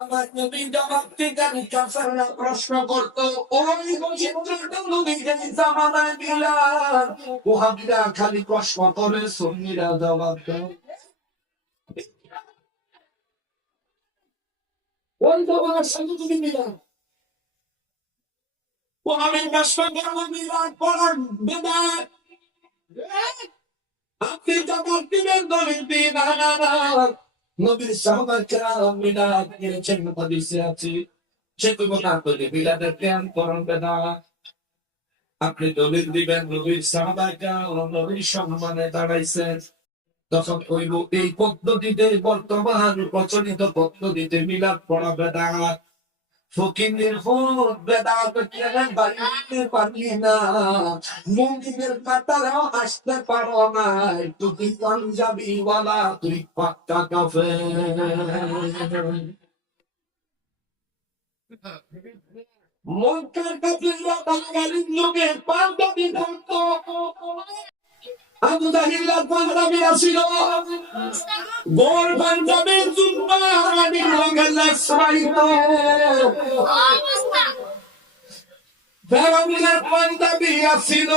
আমার নবী জবাব দিতেন, কাফেররা প্রশ্ন করত, ওই বৈচিত্র্যটা নবীদের জামানায় বিলাল। ওহাবিরা খালি প্রশ্ন করে, সুন্নিরা জবাব দেয়। ওই জমানার সাথে তুমি মিলান, ওহাবির প্রশ্ন করে মিলাদ পড়ান বেদাত। আপনি জবাব দিবেন দলিল দিয়ে, না না না, নবীর সাহাবায়ে কেরাম মিলাদ নিয়েছেন, হাদিসে আছে। সে কইব না করলে মিলাদের জ্ঞান করণ বেদাত। আপনি দলিল দিবেন নবীর সাহাবায়ে কেরাম নবীর সম্মানে দাঁড়াইছেন, তখন কইব এই পদ্ধতিতে, বর্তমান প্রচলিত পদ্ধতিতে মিলাদ পড়া বেদাত। ফকিরের ভোট বেদাত কেন বাড়িতে পারলি না, মুমিনের কাতারেও আসতে পারো না, তুই পাঞ্জাবি ওয়ালা, তুই পাক্কা কাফের। মক্কার কাফিররা বাঙালির লোকে পাঞ্জাবি ধরতো, আবু জাহিল্লার পাঞ্জাবি আসিল, গোল পাঞ্জাবির জুব্বা আরবি রঙের লাইসাইত, ফেরাউনের পাঞ্জাবি আসিল,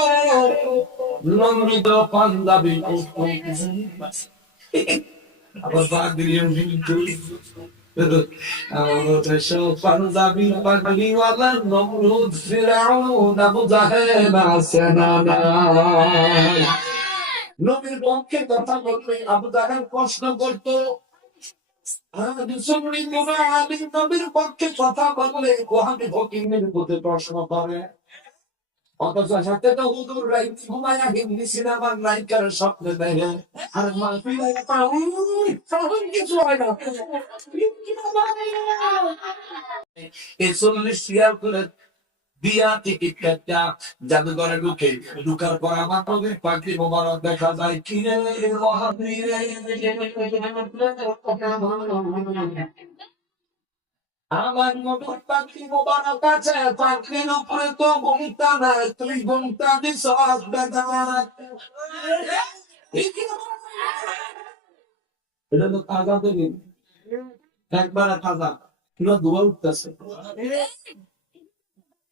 লঙ্গিত পাঞ্জাবি। আবার বাগরিয়াম কিন্তু আমাদের সব পাঞ্জাবি পাগড়িওয়ালা নমরুদ ফিরাউন আবু জাহেল আছে না নাই? নবীর পক্ষে কথা বললে আবু জাহেল প্রশ্ন করতো, নবীর পক্ষে কথা বললে ওহাবি ফকিরের প্রতি প্রশ্ন করে। অথচ সাথে তো হুজুর রাইত ঘুমায়া হিন্দি সিনেমার নায়িকার স্বপ্নে দেখে, আর মাহফিলে তখন কিছু হয় না। এই 40 রিয়াল করে দিয়া টিকিট কাটা জাদুঘরে ঢুকে, ঢুকার পর আমার নবীর পাখি মোবারক দেখা যায়। কি রে ওহাবি রে, আমার নবীর পাখি মোবারক আছে, পাখির উপরে তো ঘুমটা নাই, তুই ঘুমটা দিস বেদাত। এটা তো তাজা থেকে একবারে তাজা, পুরো ধোয়া উঠতেছে।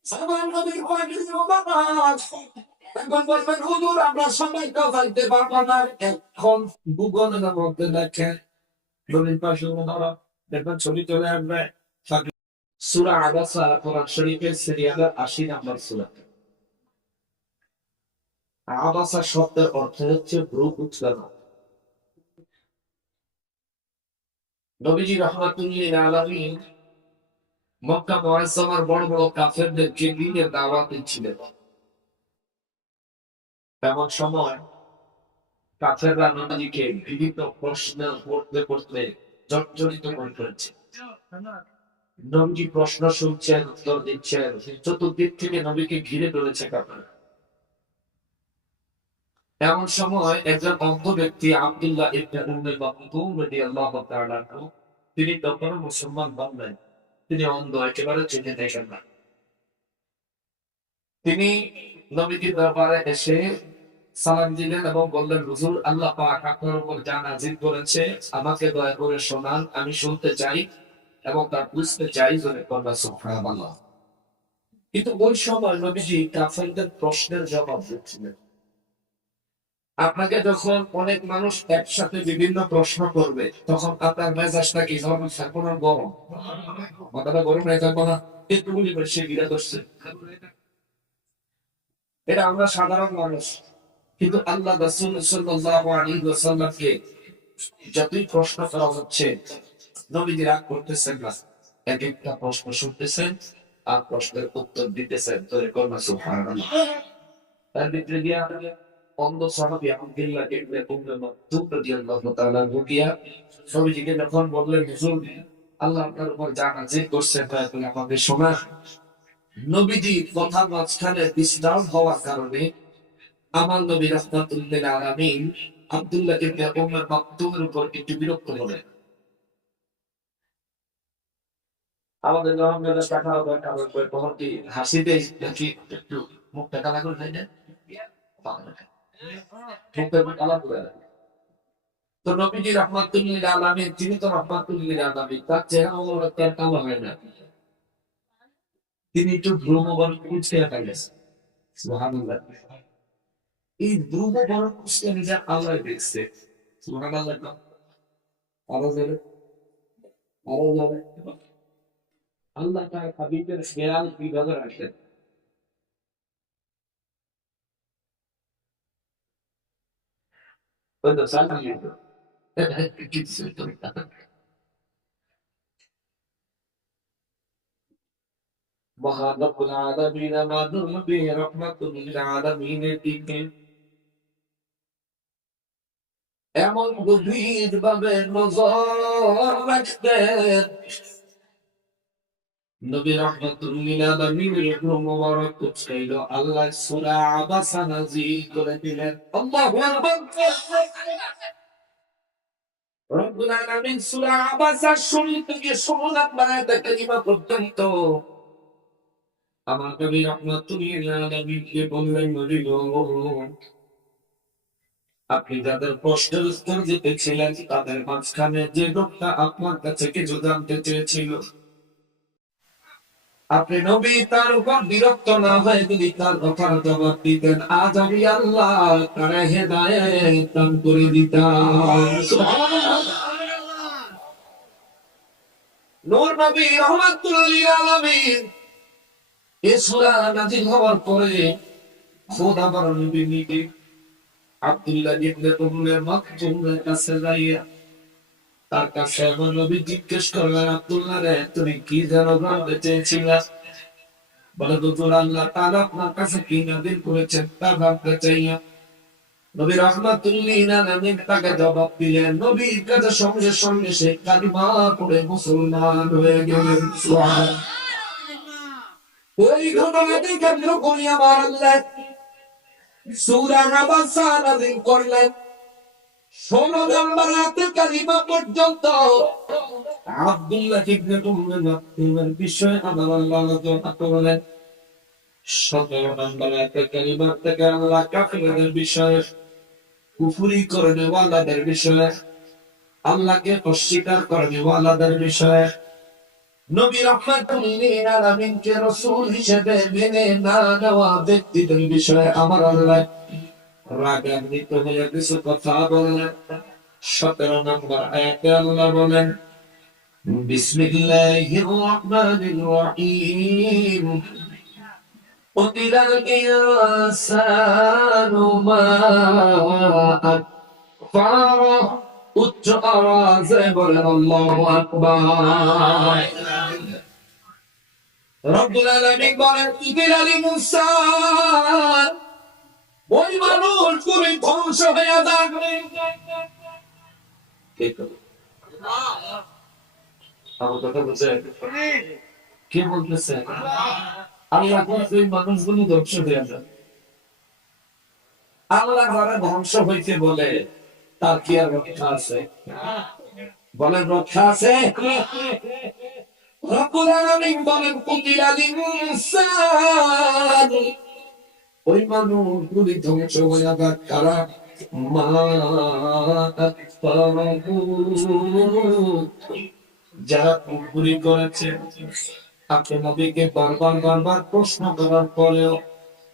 আমার নবীর পাখি মোবারক। এখন বলবেন হুজুর আমরা সবাই তো যাইতে পারবো না, এখন গুগলের মধ্যে দেখেন নবীর পাখি মোবারক, দেখবেন ছবি চলে আসবে। সূরা আবাসা কোরআন শরীফের সিরিয়ালের ৮০ নম্বর সূরা। আবাসা শব্দের অর্থ হচ্ছে ভ্রু উৎপাদন। নবীজি রাহমাতুল্লিল আলামিন মক্কা মুআজ্জামার বড় বড় কাফেরদেরকে দ্বীনের দাওয়াত দিচ্ছিলেন। এমন সময় কাফেররা নবীজিকে বিভিন্ন প্রশ্ন করতে করতে জর্জরিত করে ফেলেছে। নবীজি প্রশ্ন শুনছেন, উত্তর দিচ্ছেন, চতুর্দিক থেকে নবীকে ঘিরে ধরেছে কাফেররা। এমন সময় একজন অন্ধ ব্যক্তি আব্দুল্লাহ ইবনে উম্মে মাকতুম রাদিয়াল্লাহু তাআলা আনহু, তিনি তখনও মুসলমান হন নাই, তিনি অন্ধ, একেবারে চোখে দেখেন না। তিনি নবীজির দরবারে এসে সালাম দিলেন এবং বললেন, হুজুর আল্লাহ পাক আপনার উপর যা নাযিল করেছে আমাকে দয়া করে শোনান, আমি শুনতে চাই এবং তা বুঝতে চাই। জোরে বলুন সুবহানাল্লাহ। কিন্তু ওই সময় নবীজি কাফেরদের প্রশ্নের জবাব দিচ্ছিলেন। আপনাকে যখন অনেক মানুষ একসাথে বিভিন্ন প্রশ্ন করবে, তখন আপনার মেজাজটা কি গরম থাকবো না গরম? মাথাটা গরম হয়ে থাকবো না? একটু গুলি করে সে বিরাট হচ্ছে। এটা আমরা সাধারণ মানুষ, কিন্তু আল্লাহ রাসূল সাল্লাল্লাহু আলাইহি ওয়াসাল্লামকে যতই প্রশ্ন করা হচ্ছে, নবীজি রাগ করতেছেন না, এক একটা প্রশ্ন শুনতেছেন আর প্রশ্নের উত্তর দিতেছেন। তোরে কর্মা সুবহানাল্লাহ। তার ভিতরে গিয়া অন্ধ সাহাবী আব্দুল্লাহ ইবনে উম্মে মাকতুম রাদিয়াল্লাহু তাআলা গিয়া নবীজিকে যখন বললেন, হুজুর আল্লাহ আপনার উপর যা নাযিল করেছেন তা আপনি আমাকে শোনান। নবীজি কথার মাঝখানে ডিস্টার্ব হওয়ার কারণে আমার নবী রাহমাতুল লিল আলামিন আব্দুল্লাহ ইবনে উম্মে মাকতুমের উপর একটু বিরক্ত হলেন। আমাদের যখন টাকা হবে তখন কি হাসিতে নাকি একটু মুখটা কালা করে যায় না? মুখটা কালা করে তো নবীজি রাহমাতুল লিল আলামিন, তিনি তো রাহমাতুল লিল আলামিন, তার চেহারা মোবারক তার কালো হয় না, তিনি একটু ভ্রু মোবারক কুঁচকে রাখা গেছে। সুবহানাল্লাহ। এই ভ্রু মোবারক কুঁচকে নিজে আল্লাহ দেখছে। সুবহানাল্লাহ। আরো যাবে, আরো যাবে। আল্লাহ তার হাবিবের খেয়াল কিভাবে রাখেন। ওই তো সামনে তো। কিছু তো না। মহান রব্বুল আলামিন আমাদের নবী রাহমাতুল লিল আলামিনের দিকে এমন গভীর ভাবে নজর রাখতেন, নবী রাহমাতুল লিল আলামিনের রূহ মুবারক কুঁচকাইলো, আল্লাহ সূরা আবাসা নাযিল করে দিলেন। আল্লাহু আকবার। রব্বুল আলামিন সূরা আবাসা শুরু থেকে ১৬ নাম্বার আয়াত কারিমা পর্যন্ত আমার নবী রাহমাতুল লিল আলামিনকে বললেন, নবী গো, আপনি যাদের প্রশ্নের উত্তর দিতেছিলেন তাদের মাঝখানে যে লোকটা আপনার কাছে কিছু জানতে চেয়েছিল, আপনি নবী তার উপর বিরক্ত না হয়ে যদি তার কথার জবাব দিতেন, আজ আমি আল্লাহ তার হেদায়েত দান করে দিতাম। সুবহানাল্লাহ। নূর নবী রাহমাতুল লিল আলামিন এই সূরা নাযিল হওয়ার পরে খোদা আমার নবী নিজে আব্দুল্লাহ ইবনে উম্মে মাকতুমের কাছে যাইয়া তার কাছে আমার নবী জিজ্ঞেস করলেন, আব্দুল্লাহ রে, তুমি কি যেন জানতে চেয়েছিলে? বলে, হুজুর, আল্লাহ তাআলা আপনার কাছে কি নাযিল করেছেন তা জানতে চাইয়া। নবী রাহমাতুল লিল আলামিন তাকে জবাব দিলেন, নবীর কাছে সঙ্গে সঙ্গে সে কালিমা পড়ে মুসলমান হয়ে গেলেন। সুবহানাল্লাহ। ওই ঘটনাটি কেন্দ্র করে আমার আল্লাহ সূরা আবাসা নাযিল করলেন। ১৬ নম্বর আয়াতে কালিমা পর্যন্ত আব্দুল্লাহ ইবনে উম্মে মাকতুমের বিষয়ে আমার আল্লাহ আলোচনা করলেন। ১৭ নম্বর আয়াতে কালিমা থেকে আল্লাহ কাফিরদের বিষয়ে, কুফরি করনে ওয়ালাদের বিষয়ে, আল্লাহকে অস্বীকার করনে ওয়ালাদের বিষয়ে, নবী রাহমাতুল লিল আলামিনকে রাসূল হিসেবে মেনে না নেওয়া ব্যক্তিদের বিষয়ে আমার আল্লাহ রাগান্বিত হয়ে কিছু কথা বললেন। ১৭ নম্বর আয়াতে আল্লাহ বলেন, বিসমিল্লাহির রহমানির রহিম, কুতিলাল ইনসানু মা আকফারা। উচ্চ আওয়াজে বলেন আল্লাহু আকবার। রব্বুল আলামিন বলেন, কুতিলাল ইনসান, ওই মানুষ খুবই ধ্বংস হয়ে যাবে। আমার কথা বুঝে কে বলতেছে? আল্লাহ বলছে ওই মানুষগুলো ধ্বংস হয়ে যাবে। আল্লাহ যারা ধ্বংস হইতে বলে তার কি আর রক্ষা আছে? বলেন, রক্ষা আছে? রব্বুল আলামিন বলেন, কুতিলাল ইনসান, ওই মানুষগুলি ধ্বংস হয়ে যাবে কারা? মা আকফারাহু, যারা কুফরি করেছে। আপনি নবীকে বারবার বারবার প্রশ্ন করার পরেও,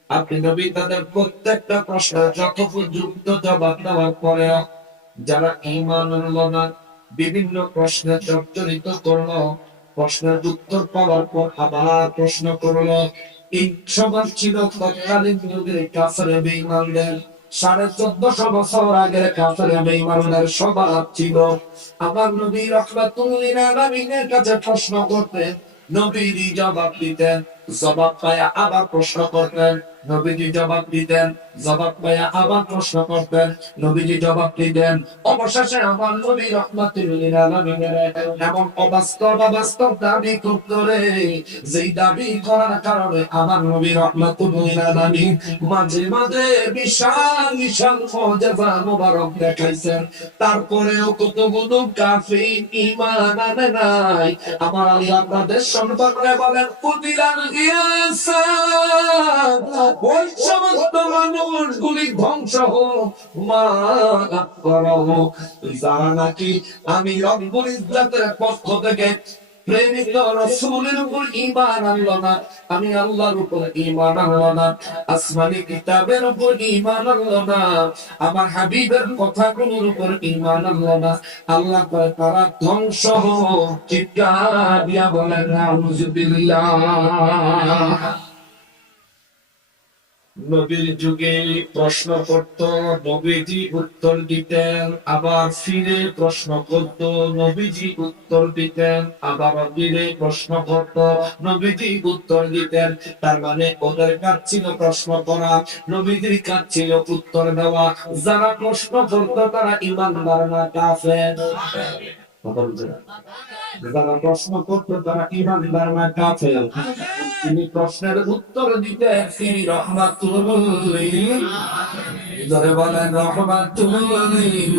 আপনি নবী তাদের প্রত্যেকটা প্রশ্নের যথোপযুক্ত জবাব দেওয়ার পরেও যারা ঈমান আনলো না, বিভিন্ন প্রশ্নে জর্জরিত করলো, প্রশ্নের উত্তর পাওয়ার পর আবার প্রশ্ন করলো, এই সবার ছিল তৎকালীন যুগের কাফের বেঈমানদের। ১৪৫০ বছর আগের কাফের বেঈমানদের স্বভাব ছিল আমার নবী রাহমাতুল লিল আলামিনের কাছে প্রশ্ন করতেন, নবীজি জবাব দিতেন, জবাব পায়া আবার প্রশ্ন করতেন, নবীজি জবাব দিতেন, জবাব পায়া আবার প্রশ্ন করতেন, নবীজি জবাব দিতেন। অবশেষে আমার নবী রাহমাতুল লিল আলামিনের এমন অবাস্তব দাবি করতে, যেই দাবি করার কারণে আমার নবী রাহমাতুল লিল আলামিন মাঝে মাঝে বিশাল বিশাল মুআজিজা মুবারক দেখাইছেন। তারপরেও কতগুলো কাফির ঈমান আনে নাই। আমার আল্লাহ তাদের সম্পর্কে বলেন, কুতিলাল ইনসান ওই সমস্ত মানুষগুলি ধ্বংস হোক, মা আকরাহু, যারা নাকি আমি রব্বুল ইজ্জতের পক্ষ থেকে প্রেমিক রাসূলের উপর ঈমান আনলো না, আমি আল্লাহর উপর ঈমান আনলো না, আসমানি কিতাবের উপর ঈমান আনলো না, আমার হাবিবের কথাগুলোর উপর ঈমান আনলো না, আল্লাহ কয় তারা ধ্বংস হোক। চিৎকার দিয়া বলেন নাউযুবিল্লাহ। নবীর যুগে প্রশ্ন করত, নবীজি উত্তর দিতেন, আবার ফিরে প্রশ্ন করত, নবীজি উত্তর দিতেন, আবার ফিরে প্রশ্ন করত, নবীজি উত্তর দিতেন। তার মানে ওদের কাজ ছিল প্রশ্ন করা, নবীজির কাজ ছিল উত্তর দেওয়া। যারা প্রশ্ন করত তারা ঈমানদার না কাফের? যারা প্রশ্ন করত তারা ঈমানদার না কাফের? তিনি প্রশ্নের উত্তর দিতে তিনি রহমাতুল লিল, ধরে বলেন রহমাতুল লিল।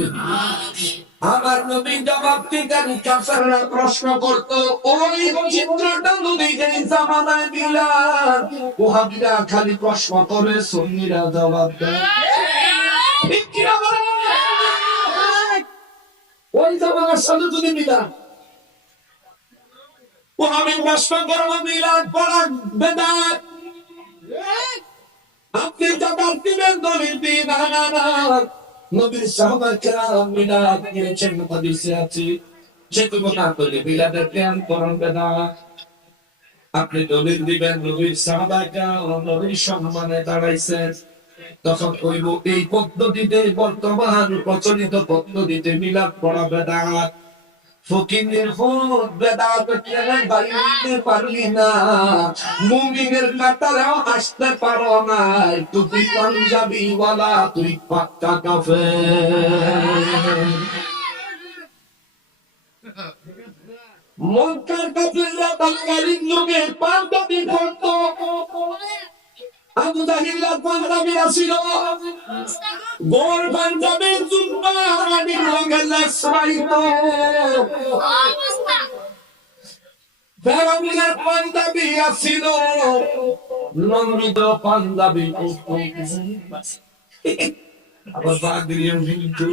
আমার নবী জবাব দিতেন, কাফেররা প্রশ্ন করত, ওই চিত্রটা নবীদের জামানায় বিলাল। ওহাবীরা খালি প্রশ্ন করে, সুন্নিরা জবাব দেয়। ঠিক কি না বলেন? ওই জামানার সাথে যদি মিলান, ওহাবী প্রশ্ন করবো মিলাদ পড়া বেদাত, আপনি জবাব দিবেন দলিল দিয়ে না না না। নবীর সাহাবায়ে কেরাম মিলাদ করেছেন, হাদিসে আছে, যেটুকু না করলে মিলাদের জ্ঞান করণ বেদাত। আপনি দলিল দিবেন নবীর সাহাবায়ে কেরাম নবীর সম্মানে দাঁড়াইছেন, তখন কইব এই পদ্ধতিতে, বর্তমান প্রচলিত পদ্ধতিতে মিলাদ পড়া বেদাত। ফকিরের হুদ বেদাত কেন বাইতে পারলি না, মুমিনের কাতারেও আসতে পারো না, তুই পাঞ্জাবি ওয়ালা, তুই পাক্কা কাফের। মক্কার কাফেররা তৎকালীন যুগে পাঞ্জাবি পরতো, আবু জাহিলরা পাঞ্জাবি ছিল, গোল পাঞ্জাবি জুব্বা আরবির লগে লাগাইতো, ফেরাউনের পাঞ্জাবি ছিল, নন্দিত পাঞ্জাবি। আবার বাগরিয়ান হিন্দু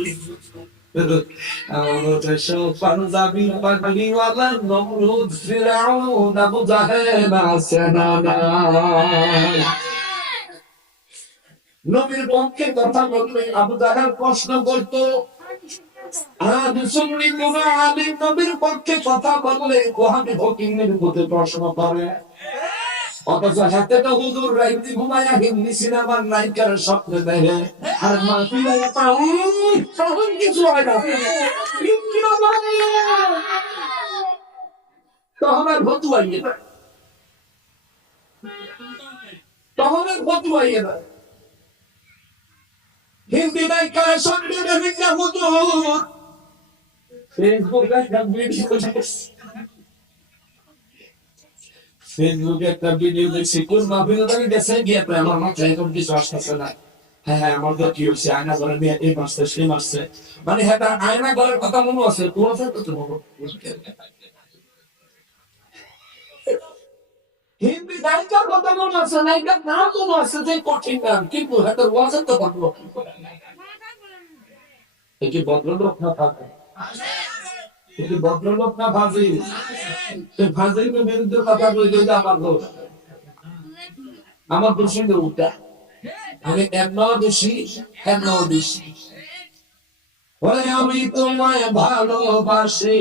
আমাদের সব পাঞ্জাবি পাগড়িওয়ালা নমরুদ ফিরাউন আবু জাহেল আছে না না। নবীর পক্ষে কথা বললে আবু জাহেল প্রশ্ন করতো, আর সুন্নি কোন আলিম নবীর পক্ষে কথা বললে ওহাবী ফকিরের উপরে প্রশ্ন করে। অথচ হাতে তো হুজুর রাইতে ঘুমায়া হিন্দি সিনেমার নায়িকার স্বপ্ন দেখে, আর মাহফিলে তখন কিছু হয় না, তখন আর ফতুয়াইয়ে না, তখন আর ফতুয়াইয়ে না। হিন্দি নায়িকার সঙ্গে দেখে হুজুর ফেসবুকে একটা ভিডিও দেখছি, কোন মাহফিলে তাকে গেছে গিয়ে আমার মাথায় এখন কিছু আসতেছে না। হ্যাঁ হ্যাঁ, আমার তো কি হয়েছে, আয়না ঘরের মেয়ে এই মাসছে সেই মাসছে, মানে হ্যাঁ তার আয়না ঘরের কথা মনে আছে, তোর তো হিন্দি নায়িকার কথা মনে আছে, নায়িকার নাম মনে আছে, যে কঠিন নাম, কিন্তু হ্যাঁ তোর ওয়াজের তো পারলো কি ভদ্রলোক না থাকে, ভদ্রলোক না ফাজিল, ফাজিলের বিরুদ্ধে কথা বলতে আমার দোষ, আমার দোষী উঠা, আমি এমন দোষী এমন দোষী। আমি তোমায় ভালোবাসি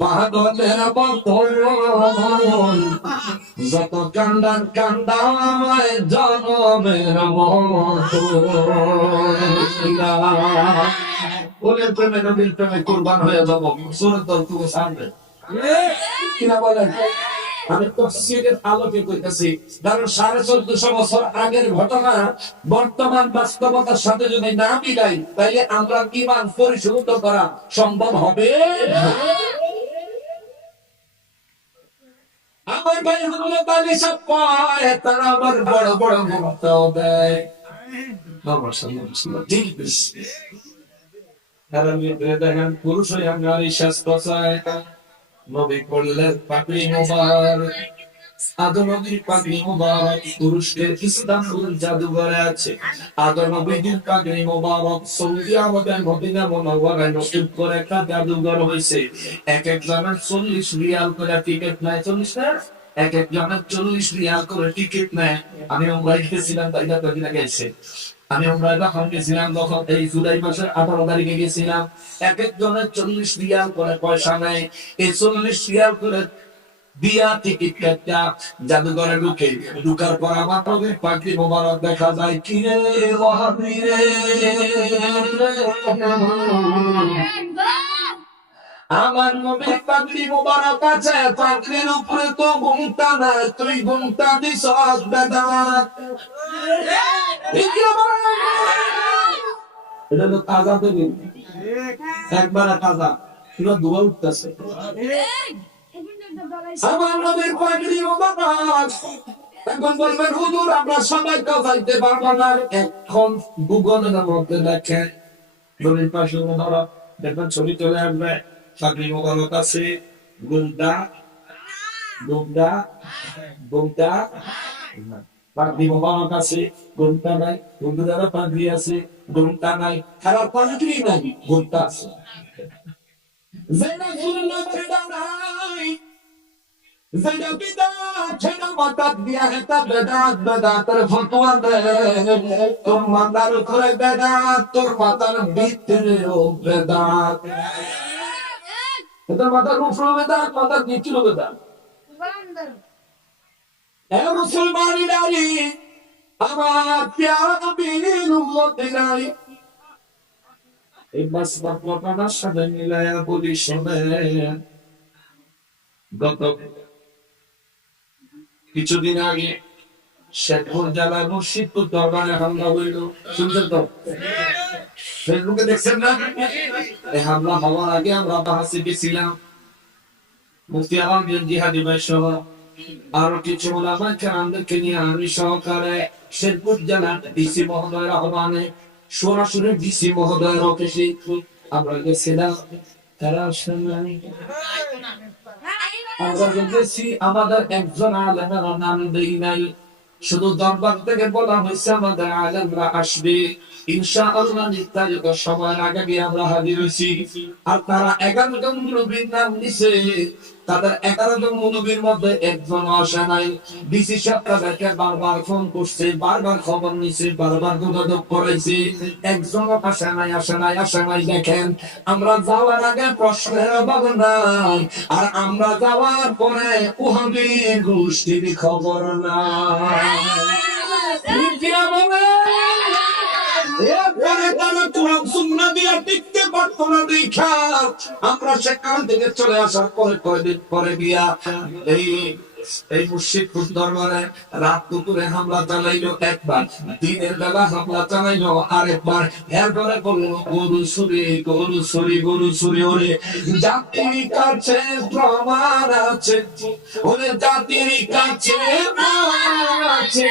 পাগলের মতন, যত কান্দার কান্দা আমায় জনমের মতো। বলে প্রেমে নবীর প্রেমে কুরবান হয়ে যাবো, সুরের দল তুমি সামনে কিনা বলেন। আমি তফসিরের আলোকে কইতেছি, কারণ 1450 বছর আগের ঘটনা বর্তমান বাস্তবতার সাথে যদি না মিলাই, তাইলে আমরা ঈমান পরিশুদ্ধ করা সম্ভব হবে। আমার ভাই হযরত আলী সব পায়, তারা আবার বড় বড় বক্তব্য দেয়। দেখেন পুরুষ হয়ে নারী স্বাস্থ্য চায়, নবী করলেন পাগড়ি মোবারক, আদম নবীর পাগড়ি মোবারক তুরস্কের ইস্তাম্বুল জাদুঘরে আছে। আদম নবীর পাগড়ি মোবারক সৌদি আরবের মদিনা মুনাওয়ারায় নতুন করে একটা জাদুঘর হয়েছে। এক একজনের 40 রিয়াল করে টিকিট নেয়। 40 না, এক একজনের 40 রিয়াল করে টিকিট নেয়। আমি উমরায় গেছিলাম, তাই না কদিন গেছে। আমি উমরায় যখন গেছিলাম তখন এই জুলাই মাসের 18 তারিখে গেছিলাম। এক একজনের 40 রিয়াল করে পয়সা নেয়। এই 40 রিয়াল করে দিয়া টিকিট কাটা জাদুঘরে ঢুকার পর আমার নবীর পাগড়ি মোবারক দেখা যায়। কিরে ওয়াহাবি রে, আমার নবীর পাগড়ি মোবারক আছে, পাগড়ির উপরে তো ঘুমটা না, তুই ঘুমটা দিস বেদাত। এটা তো তাজা দেবে, একবার তাজা পুরো ধোয়া উঠতেছে। আমার নবীর পাগড়ি মোবারক। এখন বলবেন হুজুর আমরা সবাই তো যাইতে পারবো না। এখন গুগলের মধ্যে দেখেন নবীর পাগড়ি মোবারক, দেখবেন ছবি চলে আসবে। পাগড়ি মোবারক আছে, গুমটা গুমটা গুমটা পাগড়ি মোবারক আছে, গুমটা নাই। গুমটার পাগড়ি আছে, গুমটা নাই। খারাপ পাগড়ি নাই, গুমটা আছে। যেটা শুনলো সেটা নাই, যেটা বিদাত সেটা মাথার দিয়া হেতা বেদাত, বেদাতের ফতোয়া দেয়। তোর মাথার উপরে বেদাত, তোর মাথার ভিতরেও বেদাত। তোর মাথার উপরে বেদাত, মাথার নিচেও বেদাত। এ মুসলমানি নারী, আমার প্যারা নবীর উম্মতি নারী, এই বাসবার ঘটনার সাথে মিলায়া বলি শোনেন। গত কিছুদিন আগে শেরপুর জেলার মুর্শিদপুর দরবারে হামলা হইল, শুনছেন তো? ফেসবুকে দেখছেন না? এই হামলা হওয়ার আগে আমরা বাহাসে গেছিলাম। মুফতি আলমগীর জিহাদি ভাই সহ আরো কিছু ওলামা কেরামদেরকে নিয়ে আমি সহকারে শেরপুর জেলার ডিসি মহোদয়ের আহ্বানে সরাসরি ডিসি মহোদয়ের অফিসে আমরা গেছিলাম। তারা আমরা গেছি, আমাদের একজন আলেমের নাম দেই নাই, শুধু দরবার থেকে বলা হয়েছে আমাদের আলেমরা আসবে ইনশাআল্লাহ নির্ধারিত সময়ের আগে গিয়ে আমরা হাজির হয়েছি। আর তারা 11 জন মুরব্বীর নাম দিছে, তাদের 11 জন মুরব্বীর মধ্যে একজন আসে নাই। ডিসি সাহেব তাদেরকে বারবার ফোন করছে, বারবার খবর নিছে, বারবার যোগাযোগ করেছে, একজনও আসে নাই, আসে নাই, আসে নাই। দেখেন আমরা যাওয়ার আগে প্রশ্নের অভাব নাই, আর আমরা যাওয়ার পরে ওহাবি গোষ্ঠীর খবর নাই। এরপরে তারা কোরআন সুন্নাহ দিয়ে টিকতে পারতো না দেখা আমরা সেখান থেকে চলে আসার পরে কয়েকদিন পরে গিয়া এই মুর্শিদপুর দরবারে রাত দুপুরে হামলা চালাইলো একবার, দিনের বেলা হামলা চালাইলো আরেকবার। এরপরে বললো গরু চুরি, গরু চুরি, গরু চুরি। ওরে জাতির কাছে প্রমাণ আছে, ওরে জাতির কাছে প্রমাণ আছে,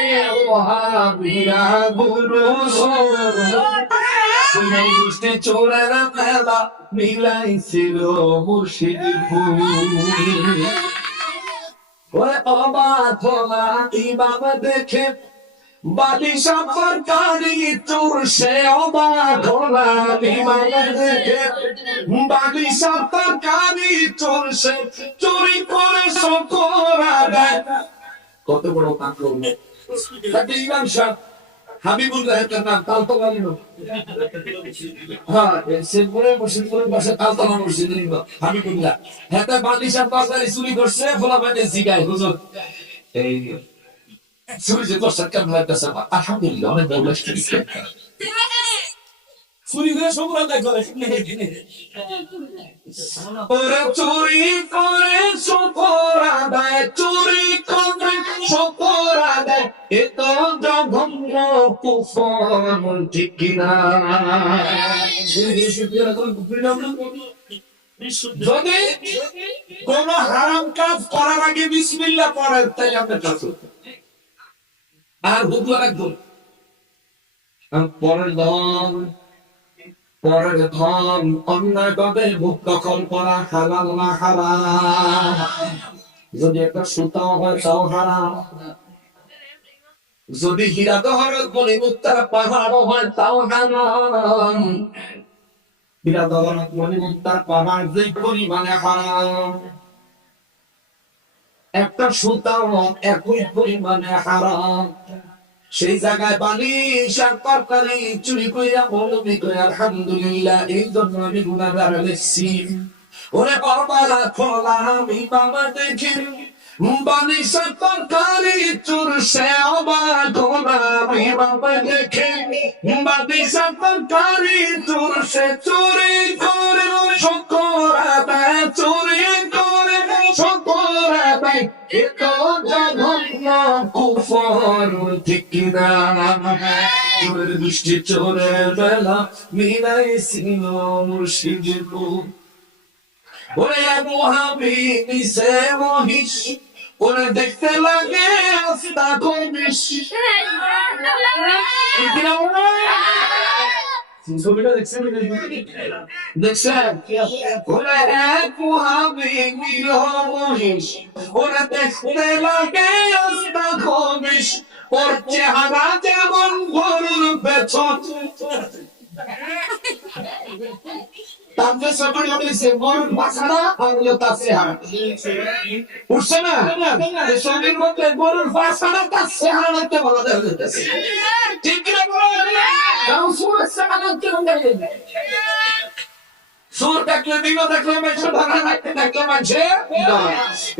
ওহাবিরা গরু চুরি। চোরের মেলা মিলাইছিল মুর্শিদপুর। ওরে অবাক হলা ইমাম দেখে বালিশা সরকারি চোর, সে অবাক হলা ইমাম দেখে বালিশা সরকারি চোর, সে চুরি করে শকর আদায়। কত বড় কাণ্ড! ইমাম সাহেব হাবিবুল্লাহ তার নাম, তালতলা নিল। হ্যাঁ, শেরপুরে মুর্শিদপুরের পাশে তালতলা মসজিদ নিল হাবিবুল্লাহ। হ্যাঁ, বালিশা তরকারি চুরি করছে, ফোলা পাইতে জিগায় হুজুর এই চুরি যে করছে কেমন লাগতেছে? আলহামদুলিল্লাহ, অনেক ভালো লাগছে। চুরি করে সব রান্না করে ওরা চুরি করে শকর আদায়, চুরি করে শকর আদায়। এ তো জঘন্য কুফর, ঠিক কিনা? যদি কোন হারাম কাজ করার আগে বিসমিল্লাহ পড়েন তাই আপনার কাজ হতো। আর হুদু একদম পরের ধন, পরের ধন অন্যায় ভাবে ভোগ দখল করা হালাল না হারাম? যদি একটা সুতাও হয় তাও হারাম, যদি হীরা জহরত মণিমুক্তার পাহাড়ও হয় তাও হারাম। হীরা জহরত মণিমুক্তার পাহাড় যে পরিমাণে হারাম, একটা সুতাও একই পরিমাণে হারাম। সেই জায়গায় বালিশ আর তরকারি চুরি কইরা বলবি কই আলহামদুলিল্লাহ, এই জন্য আমি গুনাহগার হয়েছি। ওরে বাবা খোলা আমি বাবা দেখি বালিশ আর তরকারি চুরছে অবাক হলাম আমি বাবা দেখে, বালিশ আর তরকারি চুরছে চুরি করে শকর আদায়, চুরি করে শকর আদায়, এতো জঘন্য কুফর ঠিক না। চোরের দৃষ্টি চোরের বেলা মিলাইছিল মুর্শিদের বুক। ওরে মহাবি নিছে মহিষ, ওরে দেখতে লাগে আস্তা কমিস। ছবিটা দেখছেন? দেখছেন? ওরে এক মহাবি নিল মহিষ, ওরে দেখতে লাগে আস্তা কমিস। ওর চেহারা যেমন গরুর পেছন, তারপরে সবাই বলেছে গরুর বাছারা আর হলো তার চেহারা। উঠছে না? ছবির মধ্যে গরুর বাছারা তার চেহারা দেখতে ভালো দেখা যাচ্ছে। ঠিক না? সুরের চেহারা কেমন দেখে? সুর দেখলে দিন দেখলে মানুষের ভাড়া রাখতে দেখলে মানুষে,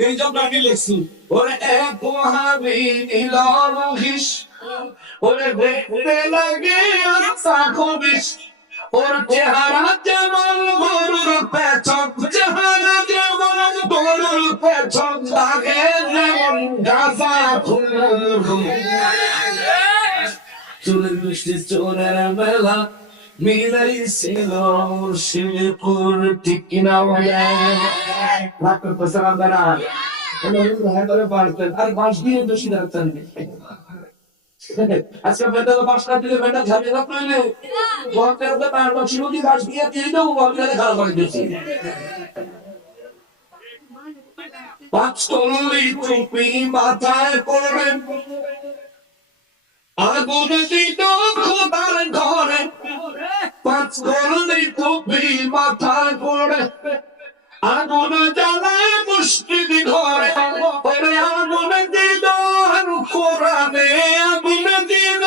এই জন্য আমি লিখছি ওরে এক মহাবি নিল মহিষ, ওরে দেখতে লাগে আস্তা কমিস। ওর চেহারা যেমন গরুর পেছন, চেহারা যেমন গরুর পেছন, লাগে যেমন গাছা ফুল। চুলের মিষ্টি চোরের মেলা মিলাইছিল মুর্শিদপুর ঠিক কিনা বলে? রাগ করতেছে আপনারা? আর বাঁশ দিয়ে দোষী রাখতেন। আজকে বেটাল বাস না দিলে বেটা ঝামেলা করলে গর্তের মধ্যে পার বসি যদি বাস দিয়ে দিয়ে দেবো বললে খারাপ করে দিচ্ছি। পাঁচ তলি টুপি মাথায় পড়ে আগুন দিত খোদার ঘরে, পাঁচ তলি টুপি মাথায় পড়ে আগুন জ্বালায় মুশকিল ঘরে। ওরে আগুন দিত কোরআনে, আগুন দিত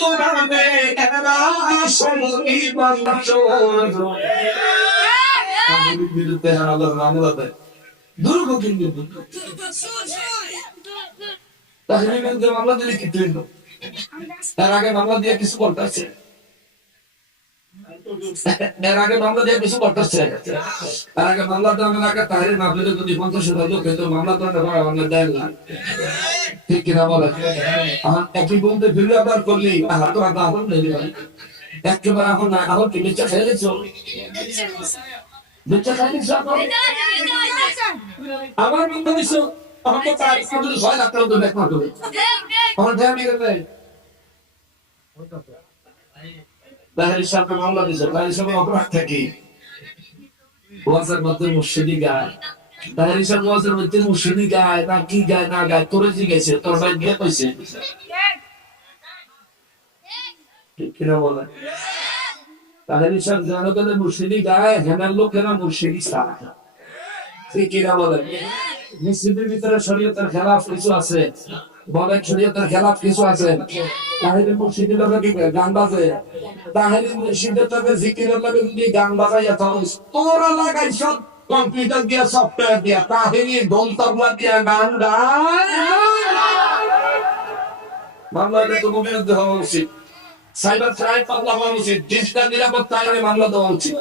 কোরআনে, এরা আসল ঈমান চোর। আগুনের বিরুদ্ধে আল্লাহর মামলা দেয়, দুর্গ কিন্তু তাহলে বিরুদ্ধে মামলা দিলে কি তুই? তার আগে মামলা দিয়ে কিছু করতেছে, এর আগে মামলা দিয়ে কিছু করতেছে, তার আগে মামলা দেওয়ার আগে তাহলে মামলা যদি 50,000 লোক হইতো মামলা তো দেয় না। ঠিক কিনা বলে? একই বলতে ফিরে আবার করলি আর তো আগে আবার নেই একেবারে এখন না। এখন কি বেচা খেয়ে গেছো? বেচা খাই নিছো? আমার মামলা দিছো আমাকে 6 লাখ টাকা ব্যাক মারতে হবে। আমার ধ্যান নিয়ে গেলে তাহলে সাথে মামলা দিছে, তাহলে সব অপরাধ থাকি ওয়াজের মধ্যে মুর্শিদি গায়, তাহলে সব ওয়াজের মধ্যে মুর্শিদি গায় না কি গায় না গায় তোরে জিজ্ঞেসে তোর ভাই দিয়ে কইছে ঠিক কিনা বলে? তাহলে সব জানো গেলে মুর্শিদি গায়, হেনার লোকেরা মুর্শিদি সারা ঠিক কিনা বলে? মুসলিমের ভিতরে শরীয়তের খেলাফ কিছু আছে, বলে শরীয়তের খেলাফ কিছু আছে। তাহলে মুর্শিদি লোকে কি গান বাজে, তাহলে মুর্শিদের লোকে জিকিরের লোকে যদি গান বাজাইয়া তোরা লাগাইছ কম্পিউটার দিয়া সফটওয়্যার দিয়া, তাহলে দোল তবলা দিয়া গান গায়। মামলাটা তো বিরুদ্ধে হওয়া উচিত, সাইবার ক্রাইম মামলা হওয়া উচিত, ডিজিটাল নিরাপত্তা আইনে মামলা দেওয়া উচিত।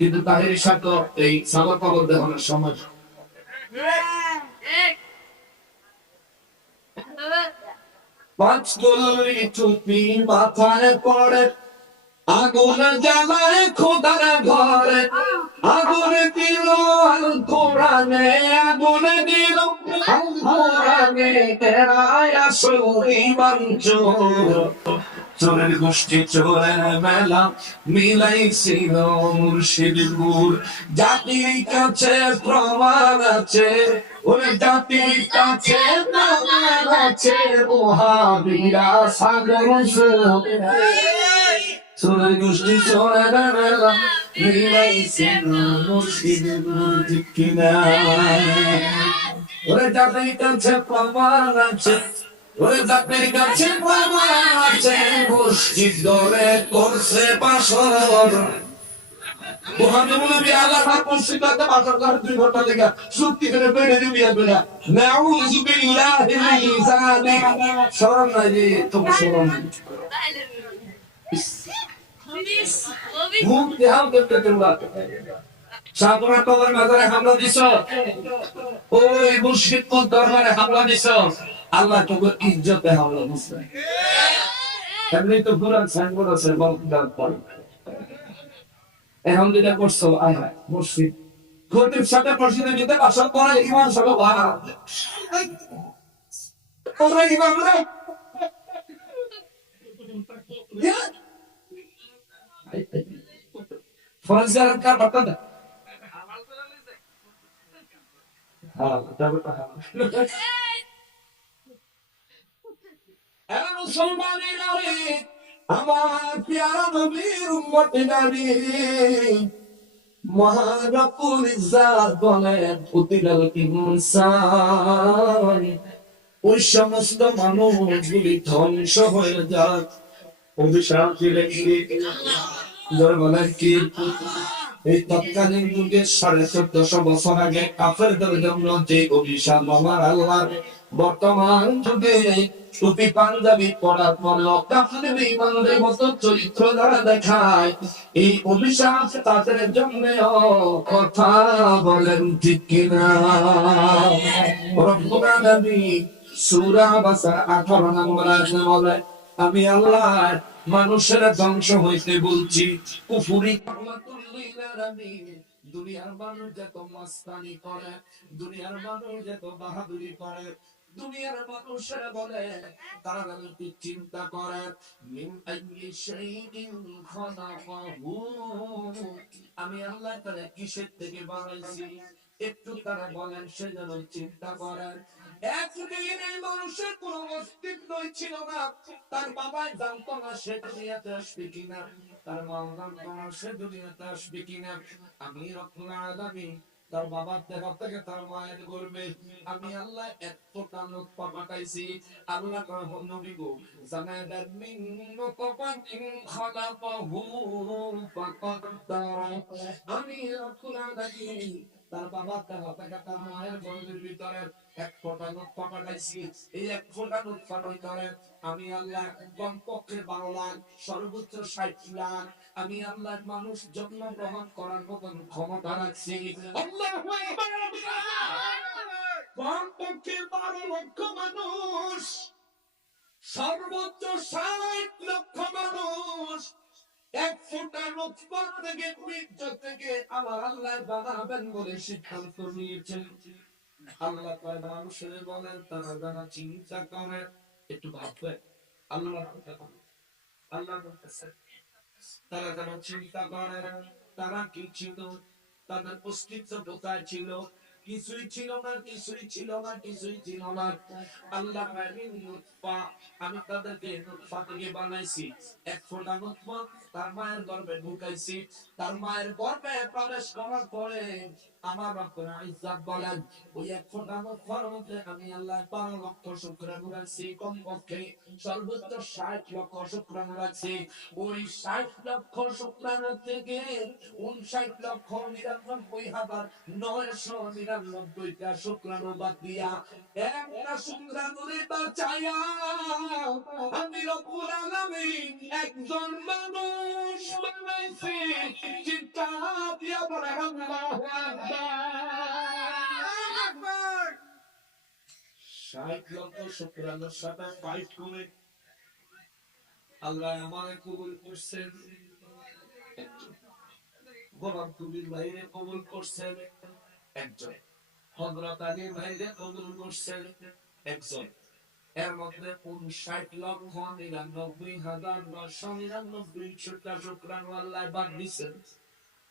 কিন্তু তাহের সাথে এই সাগর পাগল দেওয়ার সময় পাঁচ তলি টুপি মাথায় পড়ে আগুন জ্বালায় খোদার ঘরে, আগুন দিল আল কোরআনে, আগুন দিল আল কোরআনে, এরাই আসল ঈমান চোর। চোরের গোষ্ঠী চোরের মেলা মিলাইছিল মুর্শিদপুর। জাতির কাছে প্রমাণ আছে, ওরে জাতির কাছে প্রমাণ আছে, ওহাবিরা সাগর চোরের গোষ্ঠী চোরের মেলা মিলাইছিল মুর্শিদপুর। ঠিক কিনা? ওরে জাতির কাছে প্রমাণ আছে, ওরে জাতির কাছে প্রমাণ আছে, মসজিদ ধরে করছে বাসর। মহানবী আল্লাহ পাক মসজিদে বাসর করে 2 ঘন্টা থেকে সত্যি করে বেড়ে দিবি না। নাউযু বিল্লাহি মিন যালিক। শরম নাই রে, তোমার শরম নাই। মুখ দেখাও করতে তোমরা সাধনা কবর মাজারে হামলা দিছ, ওই মুর্শিদপুর দরবারে হামলা দিছ, আল্লাহ তোকে ইজ্জতে হামলা দিছে। এমনি তো পুরান সাইনবোর্ড আছে বলদার পর এখন যেটা করছো আয় হায় মুর্শিদ খতিব সাথে মসজিদে যেতে বাসা করে ইমাম সব ভাড়া ওরে ইমাম রে ফরজার কার বাতা হ্যাঁ তবে তো হ্যাঁ এরা মুসলমানের নারী আমার প্যারা নবীর উম্মতে নারী মহারাপুল ইজ্জাত বলেন উতিলাল ইনসান ওই সমস্ত মানুষগুলি ধ্বংস হয়ে যাক। অভিশাপ দিলেন কি বলেন কি? এই তৎকালীন যুগে 1450 বছর আগে কাফেরদের জন্য যে অভিশাপ আমার আল্লাহ বর্তমান যুগে টুপি পাঞ্জাবি পরার পরেও কাফের ইমানদের মতো চরিত্র যারা দেখায়, এই অভিশাপ তাদের জন্য কথা বলেন ঠিক কিনা? রব্বুল আলামিন সূরা বাকারা 18 নম্বর আয়াতে বলে, আমি আল্লাহ মানুষের ধ্বংস হইতে বলছি। কুফরি দুনিয়ার মানুষ যত মাস্তানি করে, দুনিয়ার মানুষ যত বাহাদুরি করে, দুনিয়ার মানুষের বলে তারা যদি চিন্তা করে মিন আইয়ি শাইইন খালাকাহু, আমি আল্লাহ তাআলা কিসের থেকে বানাইছি একটু তারা বলেন, সে যেন চিন্তা করেন। একদিন এই মানুষের কোনো অস্তিত্বই ছিল না, তার বাবাই জানতো না সে দুনিয়াতে আসবে কিনা, তার মা জানতো না সে দুনিয়াতে আসবে কিনা। আমি রব্বুল আলামিন তার বাবার দেখা থেকে তার মায়ের গর্ভে আমি আল্লাহ এতটা নূতফা পাঠাইছি। আল্লাহ কখন নবী গো জানায় দেন মিন নুতফাতিন খালাকাহু ফাকাদ্দারা। আমি রব্বুল আলামিন তার বাবার দেখা থেকে তার মায়ের গর্ভের ভিতরে এক ফোঁটা নূতফা পাঠাইছি। এই এক ফোঁটা নূতফার ভিতরে আমি আল্লাহ কমপক্ষে 12 লাখ সর্বোচ্চ 60 লাখ আমি আল্লাহ মানুষ জন্মগ্রহণ করার মতন ক্ষমতা রাখছি। আল্লাহু আকবার। কমপক্ষে 12 লক্ষ মানুষ, সর্বোচ্চ 60 লক্ষ মানুষ এক ফোঁটা নূতফা থেকে বীর্য থেকে আমার আল্লাহ বানাবেন বলে সিদ্ধান্ত নিয়েছেন। আল্লাহ কয় মানুষের বলেন তারা যারা চিন্তা করে একটু ভাববে আল্লাহ আল্লাহ বলতেছে তারা যারা চিন্তা করে তারা কি ছিল, তাদের অস্তিত্ব কোথায় ছিল? কিছুই ছিল না, কিছুই ছিল না, কিছুই ছিল না। আল্লাহ আমি তাদেরকে নুতফা থেকে বানাইছি, এক ফোঁটা নুতফা তার মায়ের গর্ভে ঢুকাইছি। তার মায়ের গর্ভে প্রবেশ করার পরে আমার রব্বুল ইজ্জত বলেন ওই এক ফোঁটা নুতফার মধ্যে আমি আল্লাহ 12 লক্ষ শুক্রাণু রাখছি, কমপক্ষে সর্বোচ্চ 60 লক্ষ শুক্রাণু রাখছি। ওই 60 লক্ষ শুক্রাণু থেকে 59,99,999টা শুক্রাণু বাদ দিয়া একটা শুক্রাণুরে বাঁচাইয়া আমি রব্বুল আলামিন একজন মানুষ বানাইছি। চিৎকার দিয়া বলে আল্লাহু আকবার। 60 লক্ষ শুক্রাণুর সাথে ফাইট করে আল্লাহ আমাকে কবুল করছেন, গোলাম কবির ভাইরে কবুল করছেন একজন, হযরত আলীর ভাইরে কবুল করছেন একজন, এর মধ্যে 59,99,999 শুকরানু আল্লাহ বাদ দিছেন।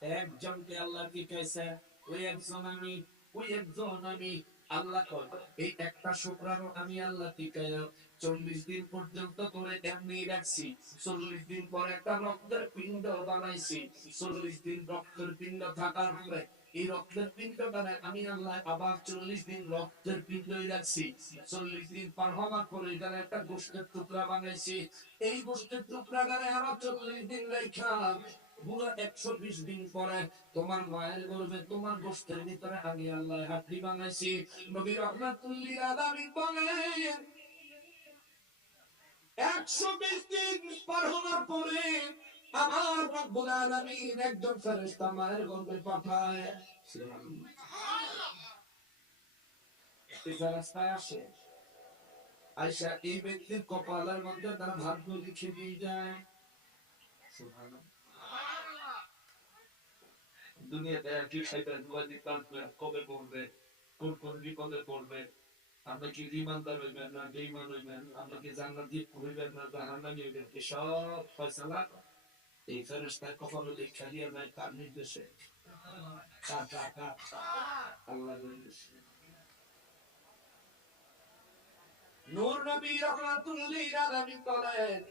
একজনকে আল্লাহ শিখাইছে, ওই একজন আমি, ওই একজন আমি। আল্লাহ কয় এই একটা শুকরানু আমি আল্লাহ শিখাইয়া 40 দিন পর্যন্ত করে এমনি রাখছি। 40 দিন পরে একটা রক্তের পিণ্ড বানাইছি। 40 দিন রক্তের পিণ্ড থাকার পরে এই রক্তের পিণ্ডটারে আমি আল্লাহ আবার 40 দিন রক্তের পিণ্ডই রাখছি। 40 দিন পার হওয়ার পরে এখানে একটা গোশতের টুকরা বানাইছি। এই গোশতের টুকরাটারে আবার 40 দিন রেখা পুরো 120 দিন পরে তোমার মায়ের গর্ভে তোমার গোশতের ভিতরে আমি আল্লাহ হাড্ডি বানাইছি। নবী রাহমাতুল্লিল আলামিন বলেন 120 দিন পার হওয়ার পরে আমার রব্বুল আলামিন একজন ফেরেশতা মায়ের গর্ভে পাঠায়। এই ফেরেশতায় আসে, আয়েশা এই ব্যক্তির কপালের মধ্যে তার ভাগ্য লিখে দিয়ে যায়। সুবহানাল্লাহ। দুনিয়াতে কি শয়তান ওয়াজি কাটবে, কবে করবে, কোন কোন বিপদে পড়বে, আমরা কি ঈমানদার হইবেন না বেঈমান হইবেন, আমরা কি জান্নাতি হইবেন না জাহান্নামী হইবেন, সব ফয়সালা এই ফেরেশতার কপালে লেখা দিয়ে নাই। কার নির্দেশে? আল্লাহর নির্দেশে। নূর নবী রাহমাতুল্লিল আলামিন বলেন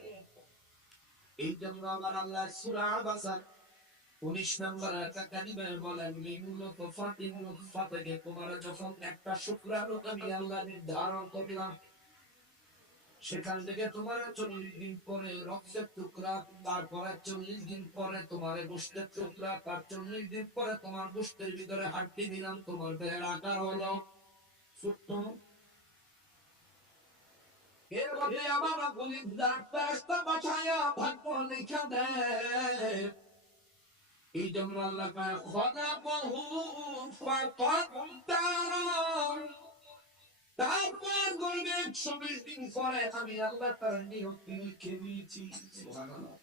এই জন্য আমার আল্লাহ সূরা আবাসা 19 নম্বর আয়াতে কারিমে বলেন মিনুত ফাতিন ফাতাকে তোমার যখন একটা শুকরানু আমি আল্লাহ নির্ধারণ করলাম, সেখান থেকে তোমার 40 দিন পরে রক্তের টুকরা, তারপরে 40 দিন পরে তোমার গোশতের টুকরা, তার 40 দিন পরে তোমার গোশতের ভিতরে হাড্ডি দিলাম, তোমার দেহের আকার হলো ছোট্ট। এর মধ্যে আমার পুলিশ ফেরেশতা পাঠায়া ভাগ্য লিখা দেয়। এই জন্য আল্লাহ কয় খলাকহু ফাকাদ্দার। তারপর গর্ভে 120 দিন পরে আমি আল্লাহ তার নিয়ত লিখে দিয়েছি। সুবহানাল্লাহ।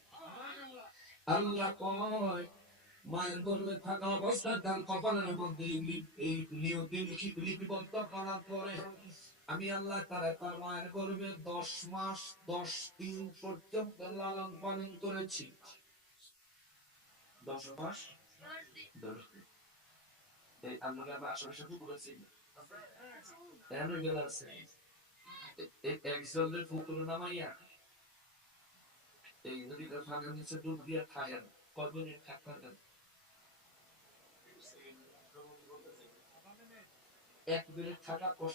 আল্লাহ কয় মায়ের গর্ভে থাকা অবস্থায় তার কপালের মধ্যে এই নিয়ত লিপিবদ্ধ করার পরে আমি আল্লাহ তার মায়ের গর্ভে 10 মাস 10 দিন পর্যন্ত লালন পালন করেছি। 10 মাস 10 দিন। এই আমরা আশেপাশে পুকুর আছে, এমন গেল আছে একজনের পুকুর নামাইয়া এই নদীটা ভাঙা নিচে ডুব দিয়ে খায়েন, কত মিনিট থাকতেন? 1 মিনিট থাকা কষ্ট।